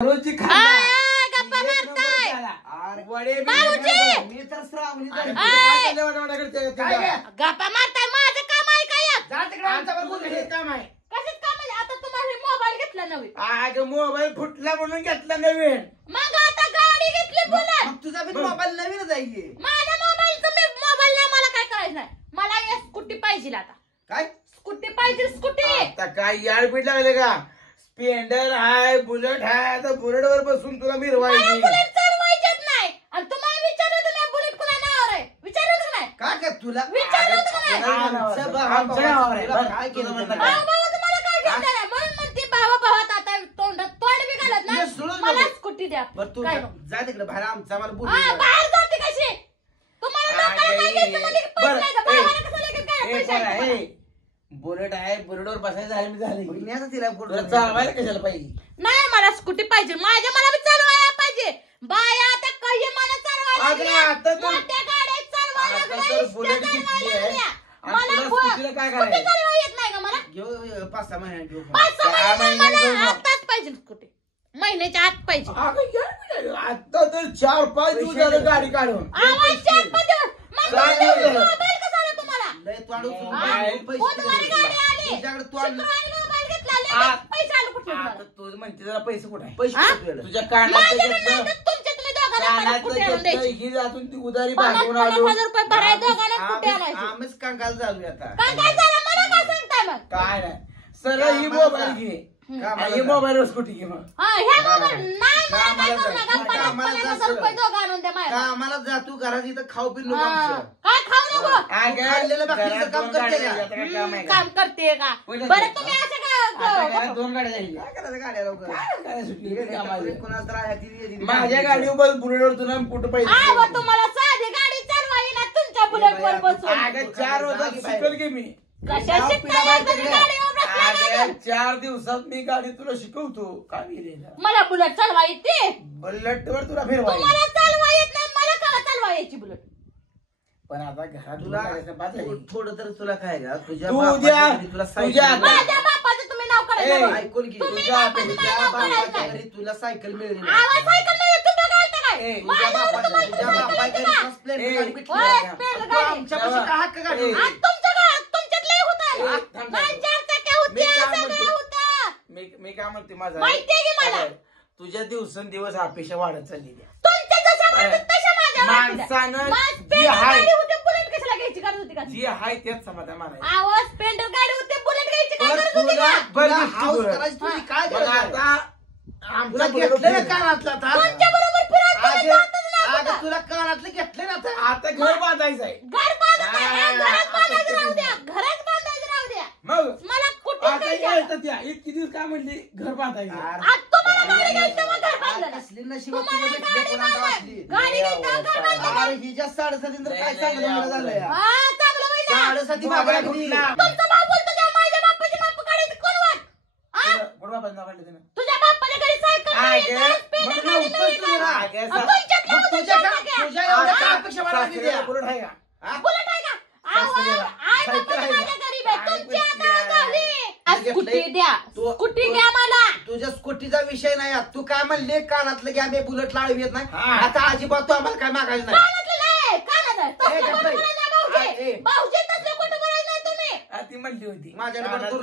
रोजची गप्पा मारताय मी तर श्रावणी गप्पा मारताय माझं काम आहे काय काम आहे. कशाच काम आहे आता तुम्हाला मोबाईल घेतला नवीन अगं मोबाईल फुटला म्हणून घेतला नवीन. मग आता गाडी घेतली बुलेट तुझा बी मोबाईल नवीनच आहे. माझ्या मोबाईलचं मी मोबाईल नाही मला काय करायचं नाही मला एक स्कूटी पाहिजे आता काय स्कूटी पाहिजे स्कूटी आता काय याडपीठ लागले का? स्प्लेंडर हाय बुलेट हाय आता बुलेट वर बसून तुला मिरवायची. बुलेट चालवायचीच नाही आणि तुम्हाला विचारलं तुम्ही बुलेट कुणा नावावर आहे विचारलं नाही का काय तुला विचारलं नाही काय केलं म्हणलं काय? तुम्हाला काय घेतलं नाही म्हणून म्हणते भावा भावात आता तोंडात तोंड बी घालत नाही मला स्कूटी द्या तू काय जा तिकडे बाहेर आमचा मला बोल. बाहेर जाते कशी तुम्हाला लोकांना काय घ्यायचं म्हणजे पैसे नाही का भावाला कसं लगेच काय पैसे बुलेट आहे बुलेटवर बसायचं आहे मी झाले तिला चालवायला कशाला पाहिजे नाही मला स्कूटी पाहिजे माझ्या मला बी चालवायला पाहिजे बाया आता काही मला चालवायला आता तर मोठ्या गाड्या चालवायला लागल्या बुलेट घेतली आहे मला स्कूटी चालवायला येत नाही का मला घेऊ 5-6 महिने घेऊ 5-6 महिने आताच पाहिजे स्कूटी महिन्याच्या आत पाहिजे आता तर 4-5 दिवस झाले गाडी काढून आवाज 4-5 दिवस मग मोबाईल कसा आला तुम्हाला लय तोंडू बुधवारी गाडी आली शुक्रवारी मोबाईल घेतला लगेच पैसे आले कुठे आता तू म्हणते जरा पैसे कुठे आहे? पैसे तुझ्या कानात तुमच्या तुम्ही दोघांना कुठे आणून द्यायची ही जातून ती उधारी 50,000 रुपये भराय दोघांना कुठे आणायची आम्हीच कंगाल झालो आता. काय काय झालं मला काय सांगताय मग काय नाही सरळ ही मोबाईल घे ही मोबाईल स्कूटी घे मग. हा ह्या मोबाईल नाही मला काय करू नका 50,000 रुपये दोघं आणून द्या मला आम्हाला जा तू घरात इथं खाऊ पिऊ नको आमचं. काय खाऊ नको खाल्लेलं बाकीचं काम करते का? काम करते का बरं तुम्ही असं का 2 गाड्या जाईल काय करायचं गाड्या लवकर कोणाच तर माझ्या गाडीवर बुलेटवर तुला कुठं पाहिजे तुम्हाला साधी गाडी चालवाई ना तुमच्या बुलेटवर बसून 4 वर्षात शिकल की मी कशा शिकताय तुम्ही गाडीवर बसला 4 दिवसात मी गाडी तुला शिकवतो काय मला बुलेट चालवा येते बुलेटवर तुला फिरवा तुम्हाला चालवा येत नाही मला का चालवा यायची बुलेट पण आता घरात तुला थोडं तर तुला काय का तुझ्या माझ्या बापाचं तुम्ही नाव करायचं ऐकून की तुझ्या बापाच्या घरी तुला सायकल मिळेल आवाज सायकल नाही तुम्ही घालता काय तुझ्या बापाच्या घरी स्प्लेंडर गाडी भेटली आमच्यापाशी का हक्क गाडी तुमच्यात लय होता मी काय म्हणते माझा माहितीये की मला तुझ्या दिवसेंदिवस अपेक्षा वाढत चालली तुमच्या जशा वाटत तशा माझ्या माणसानं जी गाडी होती बुलेट कशाला घ्यायची गरज होती का जी आहे तेच समाधान मानायचं आवाज स्प्लेंडर गाडी होती बुलेट घ्यायची काय गरज होती का आता आमचा घेतलं कानातला तुमच्या बरोबर फिरायचं तुला कानातलं घेतलं ना आता घर बांधायचं आहे घर बांधायचं घरात बांधायचं राहू द्या घरात बांधायचं राहू द्या मग मला कुठे त्या इतकी दिवस काय म्हणली घर बांधायचं आज तुम्हाला गाडी घ्यायचं मग घर बांधलं असली नशिबात गाडी हिच्या 7.5 काय चांगलं झालंय 7.5 मागण्या कुठला तुमचा भाऊ बोलतो का माझ्या बापाची माप काढायची कोण वाट कोण बापाचं नाव काढलं त्यानं तुझ्या बापाच्या घरी तुझ्या स्कूटीचा विषय नाही तू काय म्हणले कानातलं की आम्ही बुलेट लावून येत नाही आता अजिबात तू आम्हाला काय मागायचं नाही ती म्हणली होती माझ्याकडे तू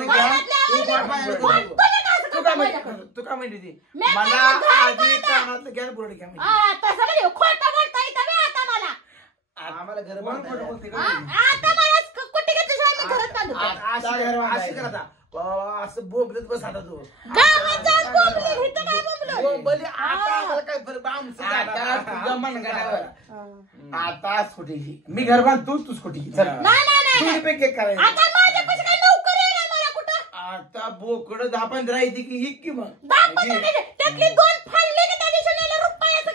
काय म्हणली होती मला आधी कानातलं घ्या बुलेट घ्या खोटं बोलता येतं आता मला आम्हाला घर बोलते आता मला कुठे घेतलं घरात बांधू असं बोबलत बस आता तू गावात जाऊन बोंबले, इथं काय बोंबलं? बोंबले आता काय फरक आता तुझ्या मनगटावर आता स्कूटी घे मी घर बांधतो तू स्कूटी घे चल नाही करायचं आता माझ्यापाशी काय नोकरी आहे मला कुठं आता बोकड 10-15 येते की ही की मग त्यातली 2 फाडले की त्या दिवशी नेलं रुपयाचं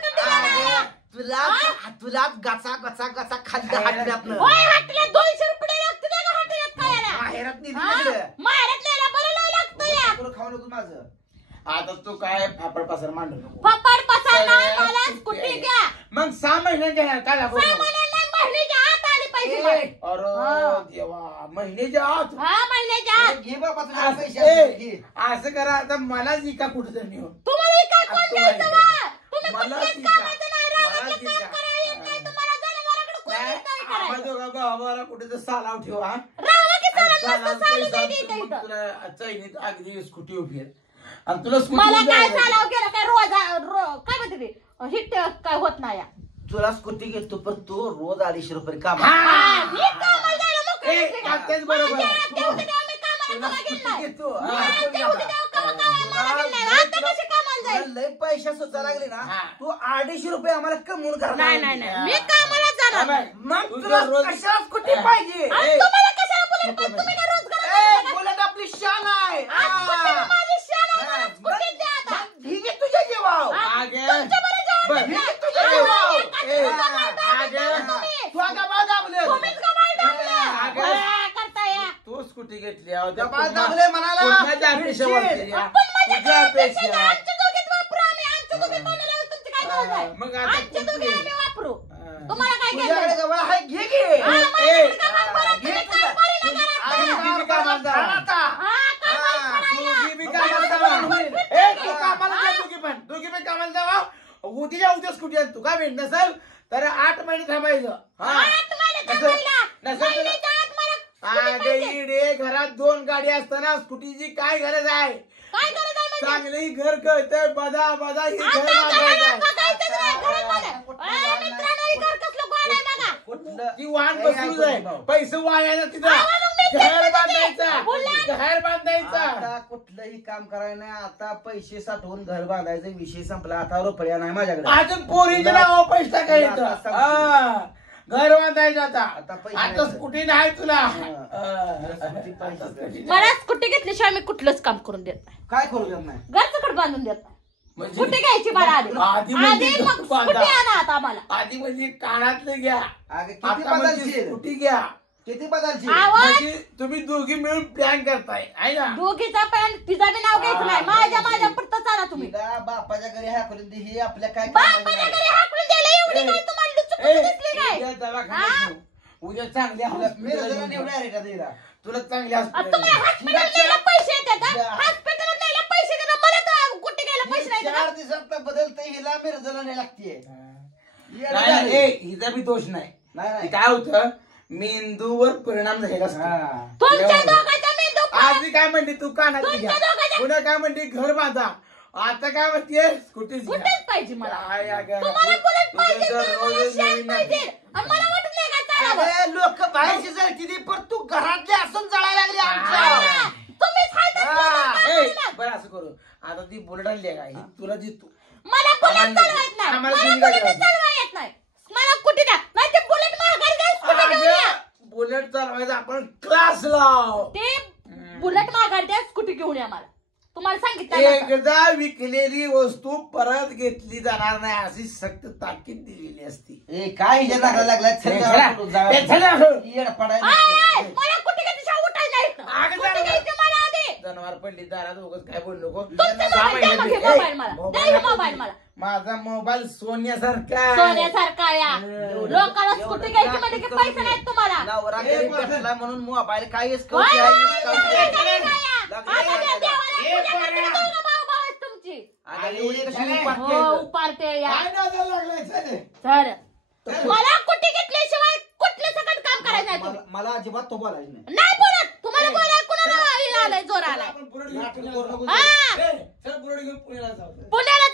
तुला गचा गचा गचा खाल्लं हाटल्यातनं हाटल्या 200 रुपये लागते ना हाटल्यात खायला माहेरात नाही माहेरात नेला बरं नाही लागतं खाऊ नको माझं आता तू काय फापड पसार मांडू नको फापड पसार नाही मला स्कूटी घ्या मग 6 महिने घेणार काय 6 महिन्याला महिन्याच्या आत आली पाहिजे अरे देवा महिन्याच्या आत महिन्याच्या आत घे बाबा तुझ्या पैसे असं करा आता मला इका कुठे तरी नेऊन तुम्हाला इका कोण सालाव ठेवा राहा की चालत नसतं, चालू दे इथं मग इथं. तुला चैनीत अगदी स्कूटी उभी आहे. आणि तुला मला काय स्कूटी चालाव गेलं काय काय म्हणते ते हिट काय होत नाही या. तुला स्कूटी घेतो पण तू रोज 250 रुपये काम मी कामाला जायला मोकळी नसते का? तेच बरोबर. माझ्या ते होते तेव्हा मी कामाला तुला कवा गेले स्कूटी नाही. घेतो. ते होते तेव्हा कवा कामाला गेले नाही. आता कशी कामाला जाईल? लय पैसे सुद्धा लागले ना हा. तू 250 रुपये आम्हाला कमवून करणार नाही नाही नाही मी कामाला जाणार नाही. मग तुझं तुला रोज- कशाला स्कूटी पाहिजे आणि तुम्हाला कशाला बुलेट पाहिजे? तुम्ही काय रोजगार करता का? बुलेट आपली शान आहे आज स्कूटीवर माझी शान आहे, मला हा. स्कूटी द्या आता. ठीक आहे तुझ्या जीवाव आगे तुमच्या बरं जेवण बरं. द्या. तुझ्या आज जीवाव. एकाच ए, कामाला जाणार आगे. नाही तुम्ही. तू आता बा दाबले तुम्हीच कमाल दाबल्या. आगे. बरं करताय. तू स्कूटी घेतली अहो, त्या दबा पुन्हा- दाबले म्हणाला. पुन्हाच्या अपेक्षा वाढते या. आपण माझ्या तुझ्या घरात अपेक्षा. पेक्षा आमच्या दोघीत वापरू आम्ही. आमच्या दोघीत कोणाला तुमची काय गरज आहे? मग आता आमच्या दोघी कुठली? आम्ही वापरू. हा. तुम्हाला काय तुझ्याकडे घ्यायचं? जवळ आहे घे घे हा, ए, माझ्याकडे काय हा, बरं, तुम्ही घे काय तुझं. करीना घरात? आणि किती कामाला कामाला जावा? आता. हा, काय हा, करायला? दोघी बी मग कामाला काय जावा. होईल? ए, तू कामाला जा, दोघी पण कामाला जावा. उद्या स्कूटी आण तू. काय भेट नसेल तर 8 महिने थांबायचं. हा. आत मला नसेल- थांबायला. नसेल तर- महिन्याच्या आत मला स्कूटी अगं पाहिजे. इडे घरात 2 गाडी असताना स्कूटीची काय गरज आहे? काय गरज आहे म्हणजे? चांगली घर कळतंय बदा बदा ही घर आता मागायचं घरात आहे. बघायचंच नाही, घरात बघा. मित्रांनो, ही घर कसलं गोड आहे बघा. कुठलं ती वाहन ए, बसू ऐकून जाय भाऊ. पैसे वाया तिथं आवा मग मी घर तेच बांधायचा बोलला. घर बांधायचा आता कुठलंही काम करायला नाही आता पैसे साठवून घर बांधायचा विषय संपला आता रुपया नाही माझ्याकडे अजून पोरीच्या नावावर पैसे टाकायचं तुला आता सांगतो. हा. घर बांधायचं आता आता पैसे आता नाही. स्कूटी नाही तुला स्कूटी पाहिजे. आता स्कूटी नाही. मला स्कूटी घेतल्याशिवाय मी कुठलंच काम करून देत नाही. काय करू देत नाही घरचं खड बांधून देत नाही. म्हणजे- स्कूटी घ्यायची मला आधी आधी म्हणजे आधी मग बांधा. स्कूटी आणा आता आम्हाला. आधी म्हणजे कानातलं घ्या अगं किती आता म्हणजे बदलशील स्कूटी घ्या किती बदलशील आवाज म्हणजे तुम्ही दोघी मिळून प्लॅन करताय आहे ना दोघीचा पॅन तिचा बी नाव घ्यायचं नाही. माझ्या पुरतं चाला तुम्ही. तिला बापाच्या घरी हाकलून दे ही आपल्या काय बापाच्या कामाला नाही. घरी हाकलून द्यायला एवढी काय तुम्हाला लुचुपुचु दिसली काय? उद्या दवाखान्यात नेऊ. उद्या चांगल्या तुला- मी hospital रजला नेऊ. निवडा रे का तिला तुला चांगल्या आता तुम्ही hospital हॉस्पिटल न्यायला पैसे येतात द्या. हा? हॉस्पिटल न्यायला पैसे देतात मला तर कुठे घ्यायला पैसे नाही देतात. 4 दिवसात बदलते हिला मिरजला नाही लागते नेऊ. नाही, नाही, ए, हिचा बी दोष नाही नाही ते काय होतं मेंदूवर परिणाम झालेला असतो तुमच्या एवढं. दोघांचा मेंदू आधी काय म्हणते तू कानात घ्या तुमच्या दोघांच्या- पुन्हा काय म्हणते घर बांधा आता काय म्हणते स्कूटी कुठेच पाहिजे मला. काय अगं, तुम्हाला बुलेट तुझं पाहिजे, दररोज मला शान नवीन पाहिजे. आहे. आणि मला वाटत नाही का चालावं. लोक बाहेरची जळती ती पण तू घरातली असून जळायला लागली हा, आमच्या तुम्हीच हाय तर हा, ए, चालवा. बरं असं करू आता ती बुलेट आणली आहे का ही तुला देतो मला बुलेट आम्हाला- चालवा येत नाही. आम्हाला मला दोन्ही बुलेट गाड्या चालवा येत नाही. मला स्कूटी द्या. नाही ते बुलेट महागारी द्या, स्कूटी घेऊन या. अगं, बुलेट चालवायचा आपण क्लास लाव ते बुलेट महागारी द्या, स्कूटी घेऊन या मला. तुम्हाला सांगितलं ना. एकदा विकलेली वस्तू परत घेतली जाणार नाही अशी सक्त ताकीद दिलेली असती ए काय हिच्या दाखला लागला पडायला आय, मला कुठे घेतल्याशिवाय उठायचं नाही. अगं, स्कूटी जरा- घ्यायची मला आधी. जनावर पडली दारात उगाच काय बोलू नको तुमचं सहा मोबाईल द्या महिने मग हे ए, मोबाईल मला. द्या हे मोबाईल मला. माझा मोबाईल सोन्यासारखा आहे. सोन्यासारखा या. लोकांना स्कूटी घ्यायची म्हणजे की पैसे नाहीत तुम्हाला. नवरा ए, गरीब बरं. असला म्हणून मोबाईल काहीच होय, कवटी होय, आहे, होय, कवटी होय, आहे. होय, होय, होय. लागले, आता त्या लागले. देवाला ए, पूजा पोऱ्या. करते दोघं भाऊ-भाऊ आहेत तुमची. आणि एवढी कशी ए, उपाट हो, केलं? उपारते या. काय नादाला लागलाय चल. तर मला कुठे घेतल्याशिवाय कुठलं सकट काम करायचं नाही तुम्ही. मला अजिबात तो बोलायचं नाही नाही बोलत. तुम्हाला बोलायला कुणाला हे आलंय, जोर आलाय. आपण पुढे घेऊन पुण्याला जाऊ. हा. ए, चल पुढे घेऊन पुण्याला जाऊ पुण्याला